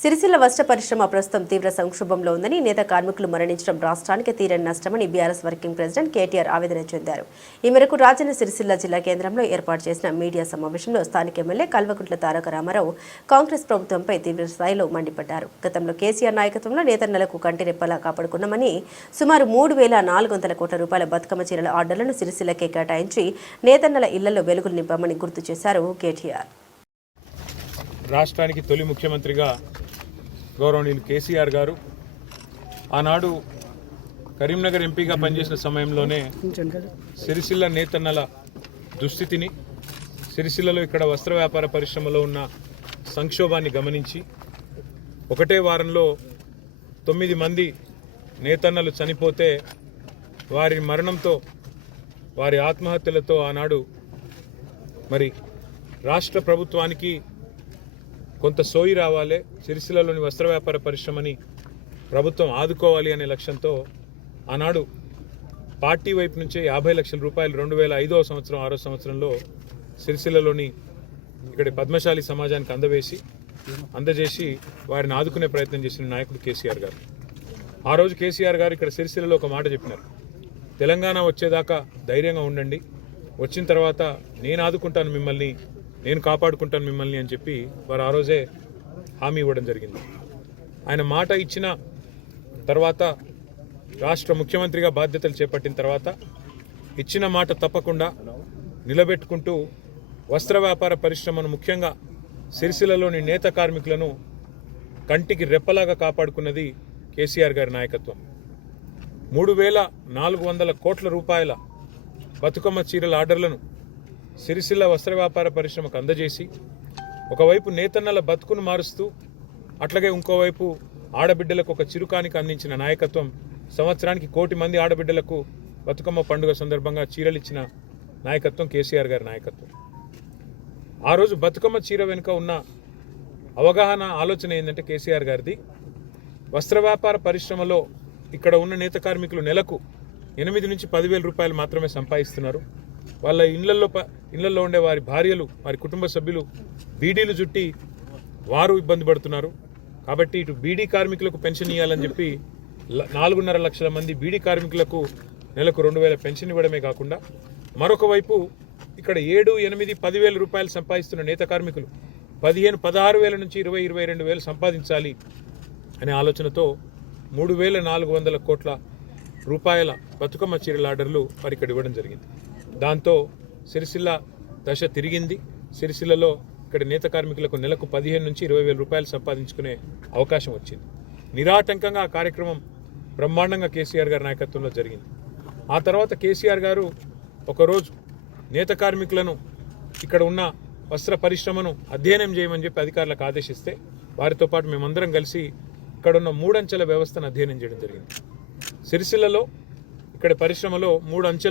సిరిసిల్ల వస్త్ర పరిశ్రమ ప్రస్తుతం తీవ్ర సంక్షోభంలో ఉందని నేత కార్మికులు మరణించడం రాష్ట్రానికి తీరని నష్టమని బీఆర్ఎస్ వర్కింగ్ ప్రెసిడెంట్ కేటీఆర్ ఆవేదన చెందారు. ఈ మేరకు రాజన్న సిరిసిల్ల జిల్లా కేంద్రంలో ఏర్పాటు చేసిన మీడియా సమావేశంలో స్థానిక ఎమ్మెల్యే కల్వకుంట్ల తారక రామారావు కాంగ్రెస్ ప్రభుత్వంపై తీవ్ర స్థాయిలో మండిపడ్డారు. గతంలో కేసీఆర్ నాయకత్వంలో నేతన్నలకు కంటిరెప్పలా కాపాడుకున్నామని సుమారు 3,400 కోట్ల రూపాయల బతుకమ్మ చీరల ఆర్డర్లను సిరిసిల్లకే కేటాయించి నేతన్నల ఇళ్లలో వెలుగులు నింపామని గుర్తు చేశారు కేటీఆర్. రాష్ట్రానికి తొలి ముఖ్యమంత్రిగా గౌరవనీయులు కేసీఆర్ గారు ఆనాడు కరీంనగర్ ఎంపీగా పనిచేసిన సమయంలోనే సిరిసిల్ల నేతన్నల దుస్థితిని, సిరిసిల్లలో ఇక్కడ వస్త్ర వ్యాపార పరిశ్రమలో ఉన్న సంక్షోభాన్ని గమనించి ఒకటే వారంలో 9 మంది నేతన్నలు చనిపోతే వారి మరణంతో, వారి ఆత్మహత్యలతో ఆనాడు మరి రాష్ట్ర ప్రభుత్వానికి కొంత సోయి రావాలి, సిరిసిల్లలోని వస్త్ర వ్యాపార పరిశ్రమని ప్రభుత్వం ఆదుకోవాలి అనే లక్ష్యంతో ఆనాడు పార్టీ వైపు నుంచే 50 లక్షల రూపాయలు 2005వ సంవత్సరం 6వ సంవత్సరంలో సిరిసిల్లలోని ఇక్కడి పద్మశాలి సమాజానికి అందజేసి వారిని ఆదుకునే ప్రయత్నం చేసిన నాయకుడు కేసీఆర్ గారు. ఆ రోజు కేసీఆర్ గారు ఇక్కడ సిరిసిల్లలో ఒక మాట చెప్పినారు, తెలంగాణ వచ్చేదాకా ధైర్యంగా ఉండండి, వచ్చిన తర్వాత నేను ఆదుకుంటాను మిమ్మల్ని, నేను కాపాడుకుంటాను మిమ్మల్ని అని చెప్పి వారు ఆ రోజే హామీ ఇవ్వడం జరిగింది. ఆయన మాట ఇచ్చిన తర్వాత రాష్ట్ర ముఖ్యమంత్రిగా బాధ్యతలు చేపట్టిన తర్వాత ఇచ్చిన మాట తప్పకుండా నిలబెట్టుకుంటూ వస్త్ర వ్యాపార పరిశ్రమను, ముఖ్యంగా సిరిసిల్లలోని నేత కార్మికులను కంటికి రెప్పలాగా కాపాడుకున్నది కేసీఆర్ గారి నాయకత్వం. 3,400 కోట్ల రూపాయల బతుకమ్మ చీరల ఆర్డర్లను సిరిసిల్ల వస్త్ర వ్యాపార పరిశ్రమకు అందజేసి ఒకవైపు నేతన్నల బతుకును మారుస్తూ అట్లాగే ఇంకోవైపు ఆడబిడ్డలకు ఒక చిరుకానికి అందించిన నాయకత్వం, సంవత్సరానికి 1 కోటి మంది ఆడబిడ్డలకు బతుకమ్మ పండుగ సందర్భంగా చీరలు ఇచ్చిన నాయకత్వం కేసీఆర్ గారి నాయకత్వం. ఆ రోజు బతుకమ్మ చీర వెనుక ఉన్న అవగాహన, ఆలోచన ఏంటంటే కేసీఆర్ గారిది, వస్త్ర వ్యాపార పరిశ్రమలో ఇక్కడ ఉన్న నేత కార్మికులు నెలకు 8 నుంచి 10,000 రూపాయలు మాత్రమే సంపాదిస్తున్నారు. వాళ్ళ ఇళ్లలో ఉండే వారి భార్యలు, వారి కుటుంబ సభ్యులు బీడీలు చుట్టి వారు ఇబ్బంది పడుతున్నారు. కాబట్టి ఇటు బీడీ కార్మికులకు పెన్షన్ ఇవ్వాలని చెప్పి 4.5 లక్షల మంది బీడీ కార్మికులకు నెలకు 2,000 పెన్షన్ ఇవ్వడమే కాకుండా మరొక వైపు ఇక్కడ 7, 8, 10,000 రూపాయలు సంపాదిస్తున్న నేత కార్మికులు 16,000 నుంచి 22,000 సంపాదించాలి అనే ఆలోచనతో 3,400 కోట్ల రూపాయల బతుకమ్మ చీరల ఆర్డర్లు వారి ఇక్కడ ఇవ్వడం జరిగింది. దాంతో సిరిసిల్ల దశ తిరిగింది. సిరిసిల్లలో ఇక్కడ నేత కార్మికులకు నెలకు 15 నుంచి 20,000 రూపాయలు సంపాదించుకునే అవకాశం వచ్చింది. నిరాటంకంగా ఆ కార్యక్రమం బ్రహ్మాండంగా కేసీఆర్ గారి నాయకత్వంలో జరిగింది. ఆ తర్వాత కేసీఆర్ గారు ఒకరోజు నేత కార్మికులను, ఇక్కడ ఉన్న వస్త్ర పరిశ్రమను అధ్యయనం చేయమని చెప్పి అధికారులకు ఆదేశిస్తే వారితో పాటు మేమందరం కలిసి ఇక్కడ ఉన్న 3 అంచెల వ్యవస్థను అధ్యయనం చేయడం జరిగింది. సిరిసిల్లలో ఇక్కడ పరిశ్రమలో 3 అంచెల్లో